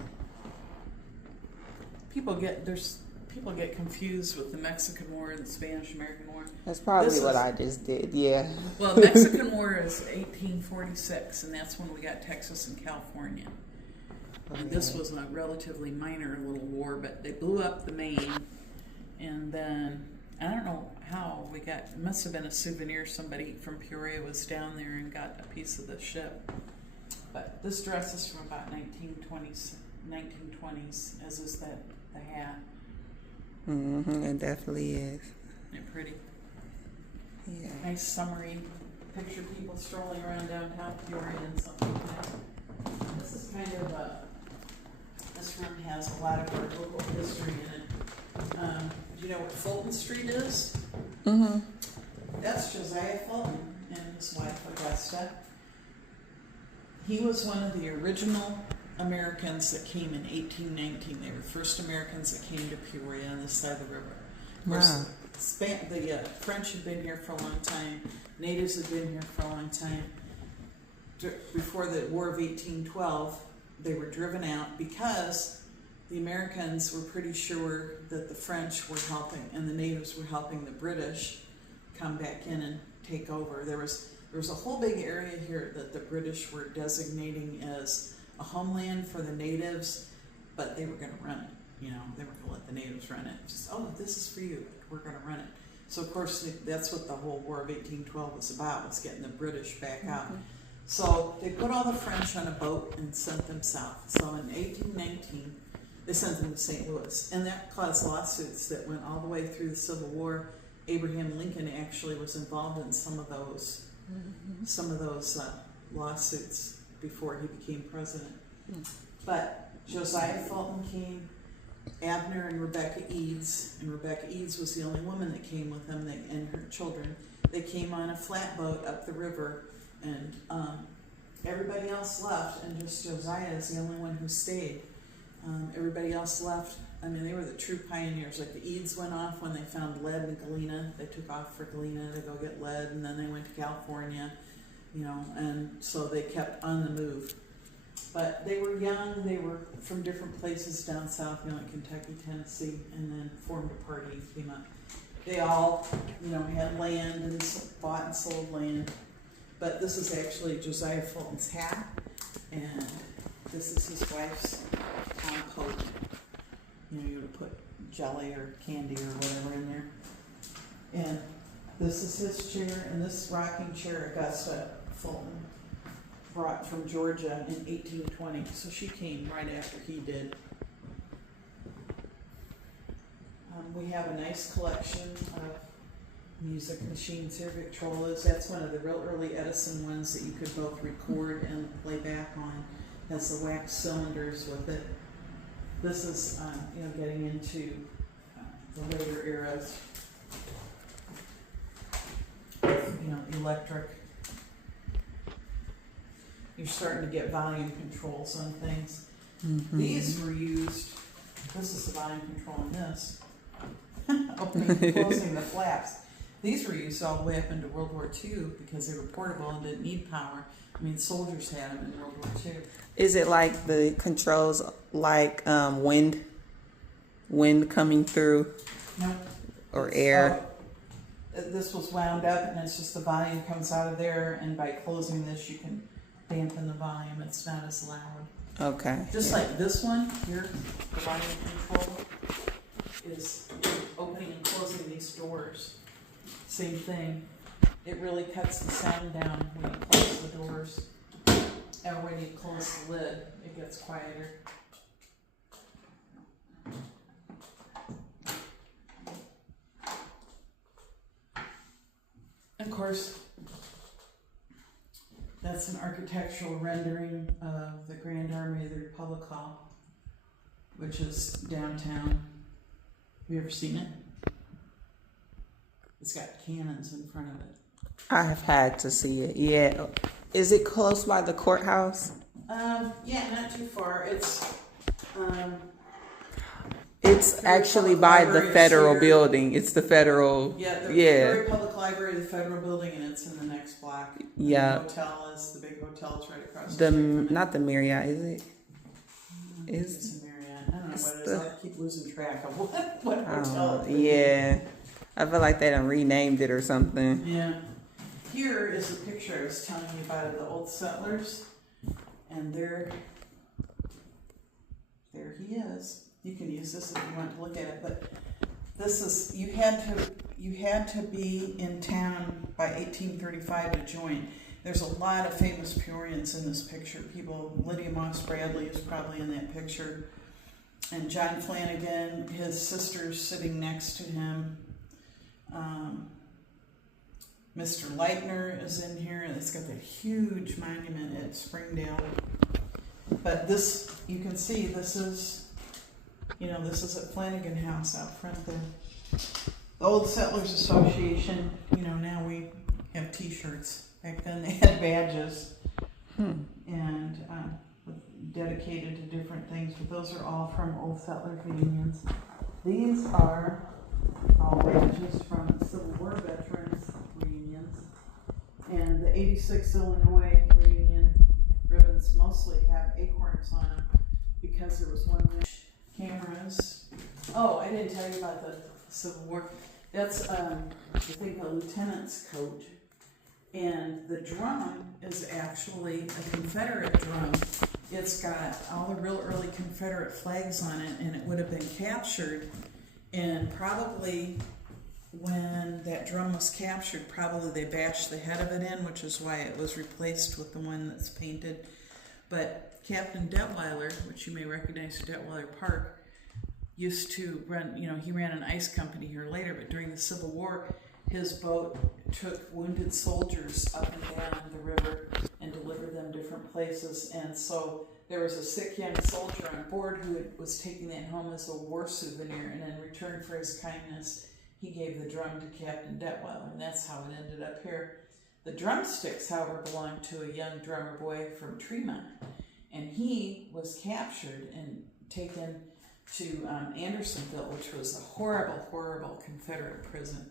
People get confused with the Mexican War and the Spanish-American War. That's probably This what is- I just did. Yeah. Well, Mexican War is 1846, and that's when we got Texas and California. And this was a relatively minor little war, but they blew up the Maine, and then I don't know how we got. It must have been a souvenir. Somebody from Peoria was down there and got a piece of the ship. But this dress is from about 1920s, as is the hat. Mm-hmm. It definitely is. Isn't it pretty? Yeah. Nice summery picture people strolling around downtown Peoria and something like that. This is kind of this room has a lot of our local history in it. Do you know what Fulton Street is? Mm-hmm. That's Josiah Fulton and his wife Augusta. He was one of the original Americans that came in 1819. They were the first Americans that came to Peoria on this side of the river. Of course, Wow. the French had been here for a long time. Natives had been here for a long time. Before the War of 1812, they were driven out because the Americans were pretty sure that the French were helping and the natives were helping the British come back in and take over. There was a whole big area here that the British were designating as a homeland for the natives, but they were going to run it. You know, they were going to let the natives run it. Just, oh, this is for you. We're going to run it. So, of course, that's what the whole War of 1812 was about, was getting the British back out. So they put all the French on a boat and sent them south. So in 1819, they sent them to St. Louis. And that caused lawsuits that went all the way through the Civil War. Abraham Lincoln actually was involved in some of those lawsuits before he became president. But Josiah Fulton came, Abner and Rebecca Eads, and Rebecca Eads was the only woman that came with them and her children. They came on a flatboat up the river, and everybody else left, and just Josiah is the only one who stayed. Everybody else left. I mean, they were the true pioneers. Like the Eads went off when they found lead in Galena. They took off for Galena to go get lead, and then they went to California, you know, and so they kept on the move. But they were young, they were from different places down south, like Kentucky, Tennessee, and then formed a party and came up. They all, had land and bought and sold land. But this is actually Josiah Fulton's hat, and this is his wife's coat. You would put jelly or candy or whatever in there. And this is his chair, and this rocking chair Augusta Fulton brought from Georgia in 1820. So she came right after he did. We have a nice collection of music machines here, Victrolas. That's one of the real early Edison ones that you could both record and play back on. Has the wax cylinders with it. This is, getting into the later eras. Electric. You're starting to get volume controls on things. Mm-hmm. These were used. This is the volume control in this. Opening and closing the flaps. These were used all the way up into World War II because they were portable and didn't need power. I mean, soldiers had them in World War II. Is it like the controls, like wind coming through? No. Or air? This was wound up, and it's just the volume comes out of there, and by closing this, you can dampen the volume. It's not as loud. Okay. Just like this one here, the volume control is opening and closing these doors. Same thing. It really cuts the sound down when you close the doors. And when you close the lid, it gets quieter. Of course, that's an architectural rendering of the Grand Army of the Republic Hall, which is downtown. Have you ever seen it? It's got cannons in front of it. I have had to see it. Yeah. Is it close by the courthouse? Yeah, not too far. It's actually by the federal building. It's the federal. Yeah, the Missouri Public Library, the federal building, and it's in the next block. Yeah. The hotel is the big hotel. It's right across the street. Not the Marriott, is it? It's a Marriott. I don't know what it is. I keep losing track of what hotel it is. Yeah. I feel like they done renamed it or something. Yeah. Here is a picture I was telling you about of the old settlers. And there he is. You can use this if you want to look at it, but this is, you had to be in town by 1835 to join. There's a lot of famous Peorians in this picture. Lydia Moss Bradley is probably in that picture. And John Flanagan, his sister's sitting next to him. Mr. Leitner is in here, and it's got that huge monument at Springdale. But this, you can see, this is at Flanagan House out front there. The Old Settlers Association, now we have t-shirts. Back then they had badges and dedicated to different things, but those are all from Old Settlers reunions. These are all badges from Civil War veterans reunions. And the 86 Illinois reunion ribbons mostly have acorns on them because there was one with cameras. Oh, I didn't tell you about the Civil War. That's, I think, a lieutenant's coat. And the drum is actually a Confederate drum. It's got all the real early Confederate flags on it, and it would have been captured. And probably when that drum was captured, probably they bashed the head of it in, which is why it was replaced with the one that's painted. But Captain Detweiler, which you may recognize as Detweiler Park, used to run, he ran an ice company here later, but during the Civil War, his boat took wounded soldiers up and down the river and delivered them different places. And so there was a sick young soldier on board who was taking that home as a war souvenir, and in return for his kindness, he gave the drum to Captain Detweiler, and that's how it ended up here. The drumsticks, however, belonged to a young drummer boy from Tremont, and he was captured and taken to Andersonville, which was a horrible, horrible Confederate prison.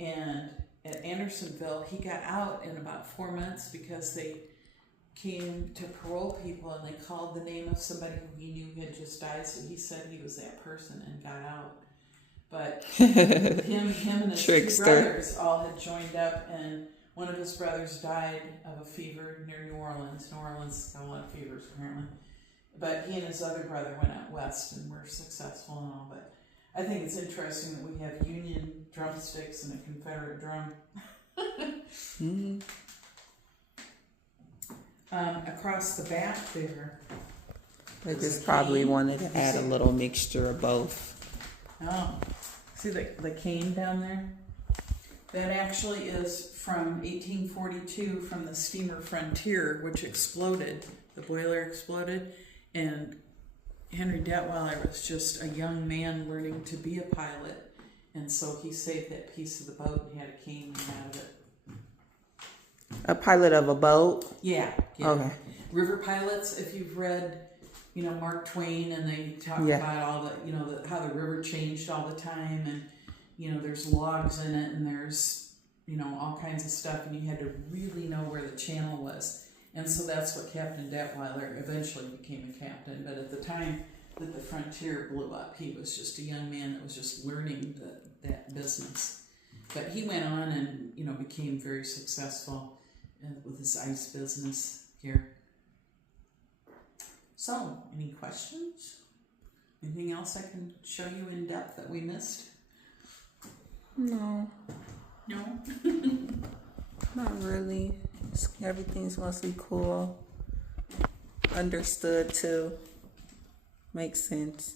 And at Andersonville, he got out in about 4 months because they came to parole people, and they called the name of somebody who he knew had just died, so he said he was that person and got out. But him and his Trickster. 2 brothers all had joined up, and one of his brothers died of a fever near New Orleans. New Orleans got a lot of fevers apparently. But he and his other brother went out west and were successful and all. But I think it's interesting that we have Union drumsticks and a Confederate drum. Mm-hmm. Across the back there. They just probably wanted to add a little mixture of both. Oh, see the cane down there? That actually is from 1842 from the steamer Frontier, which exploded. The boiler exploded, and Henry Detweiler was just a young man learning to be a pilot, and so he saved that piece of the boat and had a cane made out of it. A pilot of a boat? Yeah. Okay. River pilots, if you've read, Mark Twain, and they talk about all the, how the river changed all the time, and, there's logs in it, and there's, all kinds of stuff, and you had to really know where the channel was. And so that's what Captain Detweiler eventually became a captain. But at the time that the Frontier blew up, he was just a young man that was just learning that business. But he went on and, became very successful with his ice business here. So, any questions? Anything else I can show you in depth that we missed? No. No? Not really. Everything's mostly cool. Understood too. Makes sense.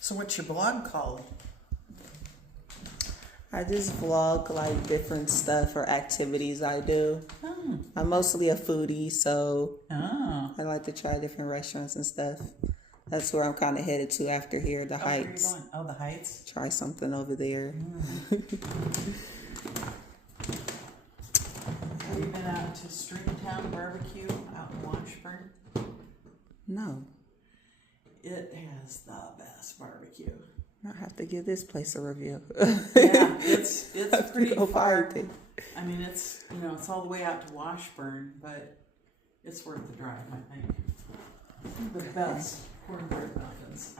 So what's your blog called? I just vlog like different stuff or activities I do. Oh. I'm mostly a foodie, so Oh. I like to try different restaurants and stuff. That's where I'm kind of headed to after here, the Where are you Heights. going? Oh, the Heights. Try something over there. Have you been out to Stringtown Barbecue out in Washburn? No, It has the best barbecue. I have to give this place a review. Yeah, it's pretty Go far. find it. I mean, it's it's all the way out to Washburn, but it's worth the drive, I think. The best cornbread muffins.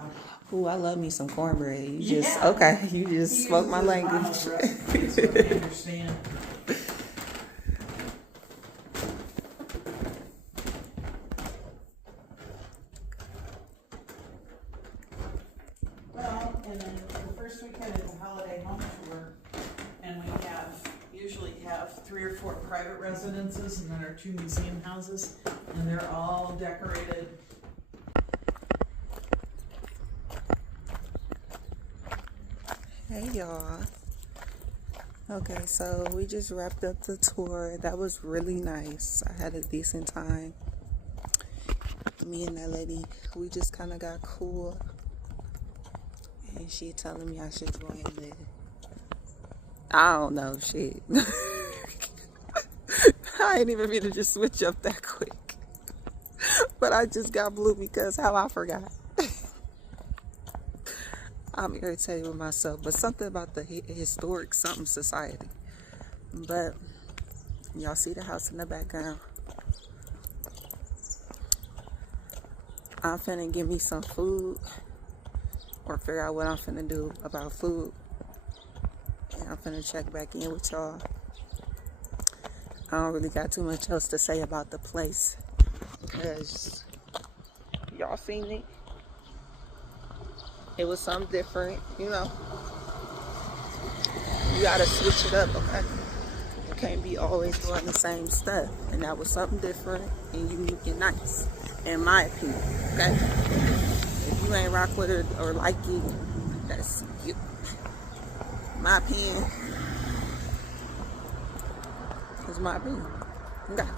Ooh, I love me some cornbread. You Yeah. just okay. You just spoke my language. Recipes, what I understand. Well, and then the first weekend is a holiday home tour, and we usually have 3 or 4 private residences, and then our 2 museum houses, and they're all decorated. Hey y'all. Okay, so we just wrapped up the tour. That was really nice. I had a decent time. Me and that lady, we just kind of got cool. And she telling me I should join the... I don't know, shit. I ain't even mean to just switch up that quick. But I just got blue because how I forgot. I'm irritated with myself, but something about the historic something society. But y'all see the house in the background. I'm finna give me some food or figure out what I'm finna do about food. And I'm finna check back in with y'all. I don't really got too much else to say about the place because y'all seen it. It was something different, you know. You gotta switch it up, okay? You can't be always doing the same stuff. And that was something different and unique and nice, in my opinion, okay? If you ain't rock with it or like it, that's you. My opinion is my opinion, okay?